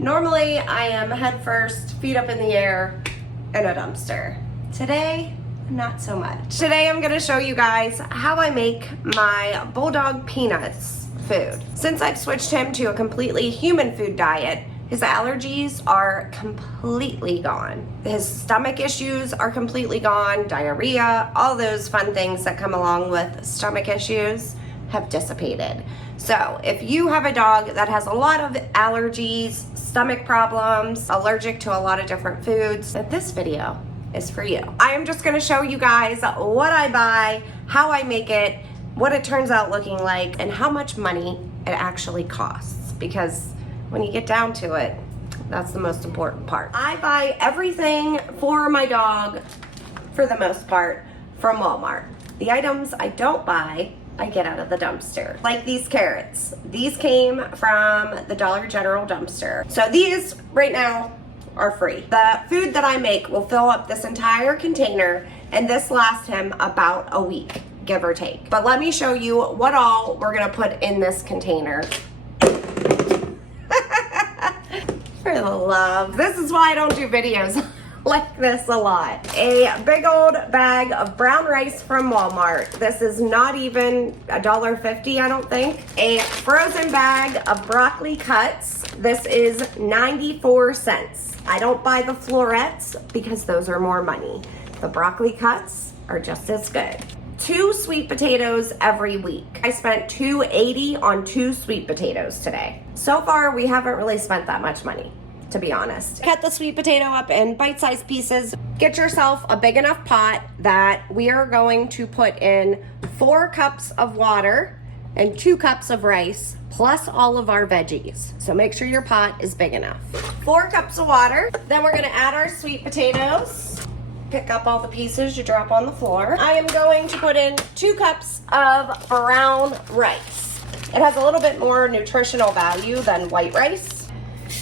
Normally, I am head first, feet up in the air, in a dumpster. Today, not so much. Today, I'm gonna show you guys how I make my Bulldog Peanuts food. Since I've switched him to a completely human food diet, his allergies are completely gone. His stomach issues are completely gone, diarrhea, all those fun things that come along with stomach issues have dissipated. So if you have a dog that has a lot of allergies, stomach problems, allergic to a lot of different foods, then this video is for you. I am just gonna show you guys what I buy, how I make it, what it turns out looking like, and how much money it actually costs. Because when you get down to it, that's the most important part. I buy everything for my dog, for the most part, from Walmart. The items I don't buy, I get out of the dumpster. Like these carrots. These came from the Dollar General dumpster. So these, right now, are free. The food that I make will fill up this entire container, and this lasts him about a week, give or take. But let me show you what all we're gonna put in this container. For the love. This is why I don't do videos like this a lot. A big old bag of brown rice from Walmart. This is not even $1.50, I don't think. A frozen bag of broccoli cuts. This is 94 cents. I don't buy the florets because those are more money. The broccoli cuts are just as good. 2 sweet potatoes every week. I spent $2.80 on 2 sweet potatoes today. So far, we haven't really spent that much money, to be honest. Cut the sweet potato up in bite-sized pieces. Get yourself a big enough pot that we are going to put in 4 cups of water and 2 cups of rice, plus all of our veggies. So make sure your pot is big enough. 4 cups of water. Then we're gonna add our sweet potatoes. Pick up all the pieces you drop on the floor. I am going to put in 2 cups of brown rice. It has a little bit more nutritional value than white rice.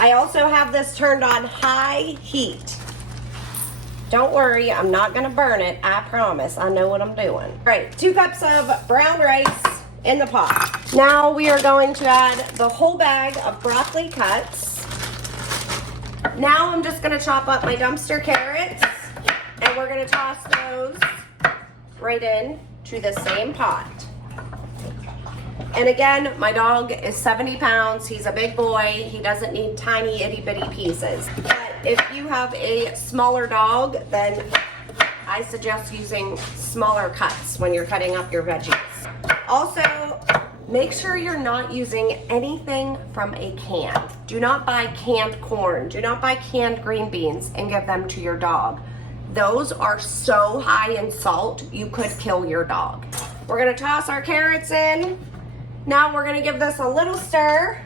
I also have this turned on high heat. Don't worry, I'm not gonna burn it, I promise. I know what I'm doing. All right, 2 cups of brown rice in the pot. Now we are going to add the whole bag of broccoli cuts. Now I'm just gonna chop up my dumpster carrots, and we're gonna toss those right in to the same pot. And again, my dog is 70 pounds. He's a big boy. He doesn't need tiny itty bitty pieces. But if you have a smaller dog, then I suggest using smaller cuts when you're cutting up your veggies. Also, make sure you're not using anything from a can. Do not buy canned corn. Do not buy canned green beans and give them to your dog. Those are so high in salt, you could kill your dog. We're gonna toss our carrots in. Now we're gonna give this a little stir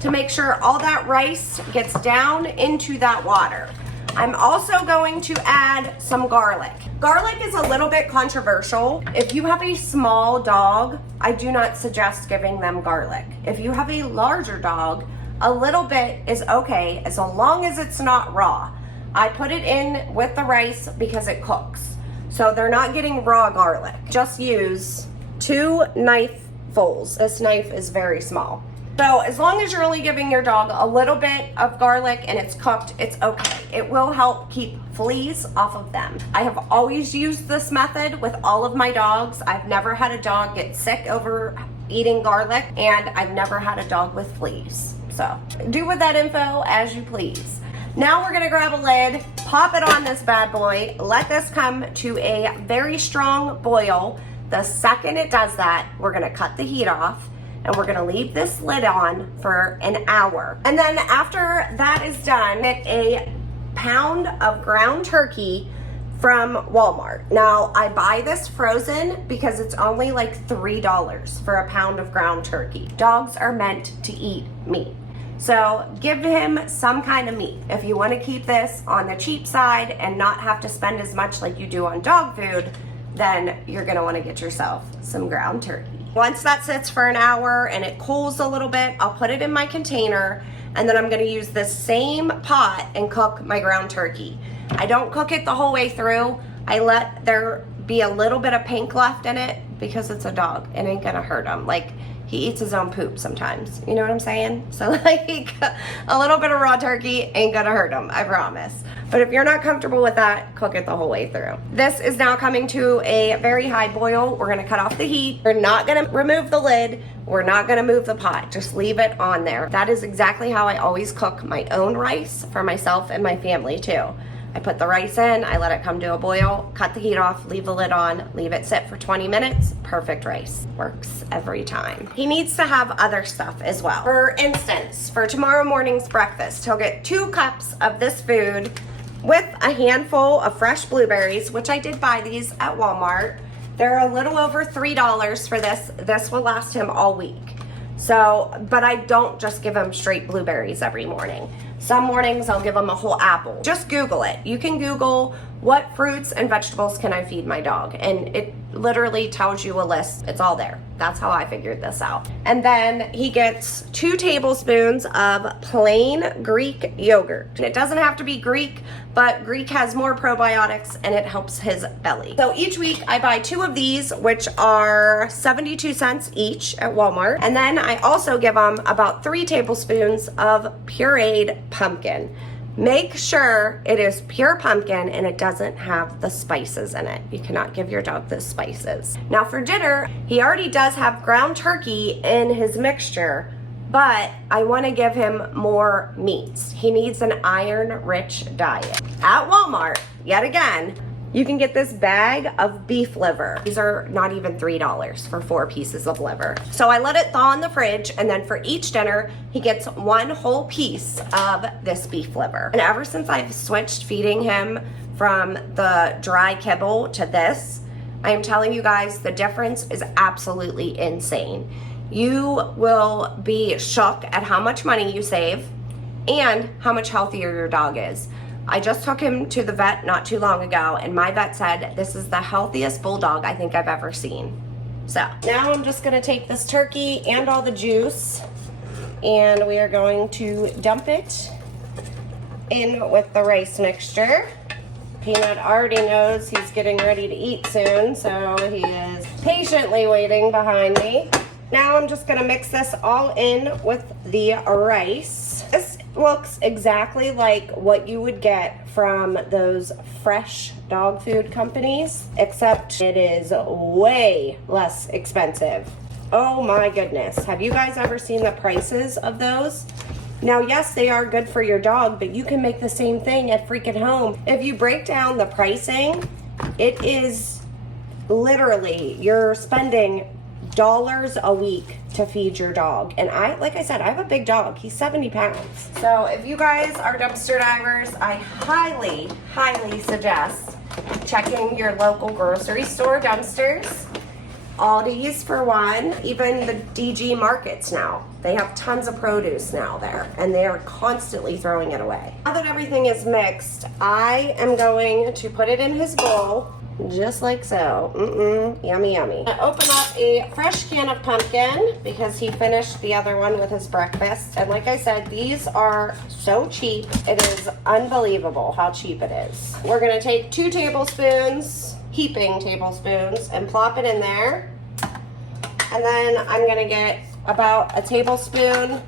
to make sure all that rice gets down into that water. I'm also going to add some garlic. Garlic is a little bit controversial. If you have a small dog, I do not suggest giving them garlic. If you have a larger dog, a little bit is okay as long as it's not raw. I put it in with the rice because it cooks. So they're not getting raw garlic. Just use 2 knifelfuls. This knife is very small. So as long as you're only giving your dog a little bit of garlic and it's cooked, it's okay. It will help keep fleas off of them. I have always used this method with all of my dogs. I've never had a dog get sick over eating garlic, and I've never had a dog with fleas. So do with that info as you please. Now we're gonna grab a lid, pop it on this bad boy, let this come to a very strong boil. The second it does that, we're gonna cut the heat off, and we're gonna leave this lid on for an hour. And then after that is done, get a pound of ground turkey from Walmart. Now, I buy this frozen because it's only like $3 for a pound of ground turkey. Dogs are meant to eat meat. So give him some kind of meat. If you want to keep this on the cheap side and not have to spend as much like you do on dog food, then you're gonna want to get yourself some ground turkey. Once that sits for an hour and it cools a little bit, I'll put it in my container, and then I'm gonna use this same pot and cook my ground turkey. I don't cook it the whole way through. I let there be a little bit of pink left in it because it's a dog. It ain't gonna hurt him. Like, he eats his own poop sometimes. You know what I'm saying? So like a little bit of raw turkey ain't gonna hurt him, I promise. But if you're not comfortable with that, cook it the whole way through. This is now coming to a very high boil. We're gonna cut off the heat. We're not gonna remove the lid. We're not gonna move the pot. Just leave it on there. That is exactly how I always cook my own rice for myself and my family too. I put the rice in, I let it come to a boil, cut the heat off, leave the lid on, leave it sit for 20 minutes. Perfect rice. Works every time. He needs to have other stuff as well. For instance, for tomorrow morning's breakfast, he'll get 2 cups of this food with a handful of fresh blueberries, which I did buy these at Walmart. They're a little over $3 for this. This will last him all week. So, but I don't just give him straight blueberries every morning. Some mornings I'll give him a whole apple. Just Google it. You can Google what fruits and vegetables can I feed my dog, and it literally tells you a list. It's all there. That's how I figured this out. And then he gets 2 tablespoons of plain Greek yogurt. It doesn't have to be Greek, but Greek has more probiotics and it helps his belly. So each week I buy 2 of these, which are 72 cents each at Walmart. And then I also give him about 3 tablespoons of pureed pumpkin. Make sure it is pure pumpkin and it doesn't have the spices in it. You cannot give your dog the spices. Now for dinner, he already does have ground turkey in his mixture, but I want to give him more meats. He needs an iron-rich diet. At Walmart, yet again, you can get this bag of beef liver. These are not even $3 for 4 pieces of liver. So I let it thaw in the fridge, and then for each dinner, he gets 1 whole piece of this beef liver. And ever since I've switched feeding him from the dry kibble to this, I am telling you guys, the difference is absolutely insane. You will be shocked at how much money you save and how much healthier your dog is. I just took him to the vet not too long ago, and my vet said this is the healthiest bulldog I think I've ever seen. So now I'm just gonna take this turkey and all the juice, and we are going to dump it in with the rice mixture. Peanut already knows he's getting ready to eat soon, so he is patiently waiting behind me. Now I'm just gonna mix this all in with the rice. This looks exactly like what you would get from those fresh dog food companies, except it is way less expensive. Oh my goodness. Have you guys ever seen the prices of those? Now, yes, they are good for your dog, but you can make the same thing at freaking home. If you break down the pricing, it is literally, you're spending dollars a week to feed your dog. And like I said, I have a big dog. He's 70 pounds. So if you guys are dumpster divers, I highly, highly suggest checking your local grocery store dumpsters. Aldi's for one, even the DG markets now. They have tons of produce now there, and they are constantly throwing it away. Now that everything is mixed, I am going to put it in his bowl, just like so. Yummy, yummy. I open up a fresh can of pumpkin because he finished the other one with his breakfast. And like I said, these are so cheap. It is unbelievable how cheap it is. We're gonna take 2 tablespoons, heaping tablespoons, and plop it in there. And then I'm gonna get about a tablespoon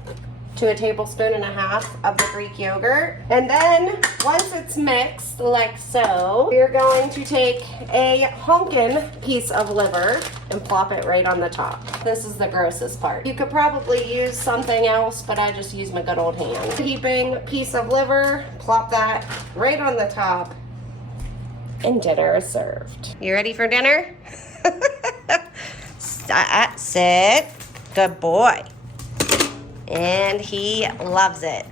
to a tablespoon and a half of the Greek yogurt. And then once it's mixed like so, we're going to take a honkin' piece of liver and plop it right on the top. This is the grossest part. You could probably use something else, but I just use my good old hand. Heaping piece of liver, plop that right on the top, and dinner is served. You ready for dinner? Sit. Good boy. And he loves it.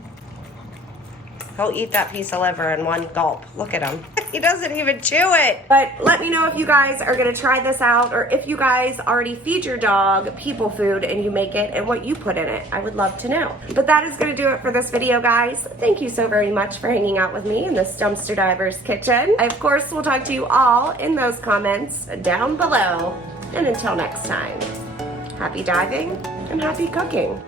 He'll eat that piece of liver in one gulp. Look at him. He doesn't even chew it. But let me know if you guys are gonna try this out, or if you guys already feed your dog people food and you make it and what you put in it. I would love to know. But that is gonna do it for this video, guys. Thank you so very much for hanging out with me in this Dumpster Divers kitchen. I, of course, will talk to you all in those comments down below. And until next time, happy diving and happy cooking.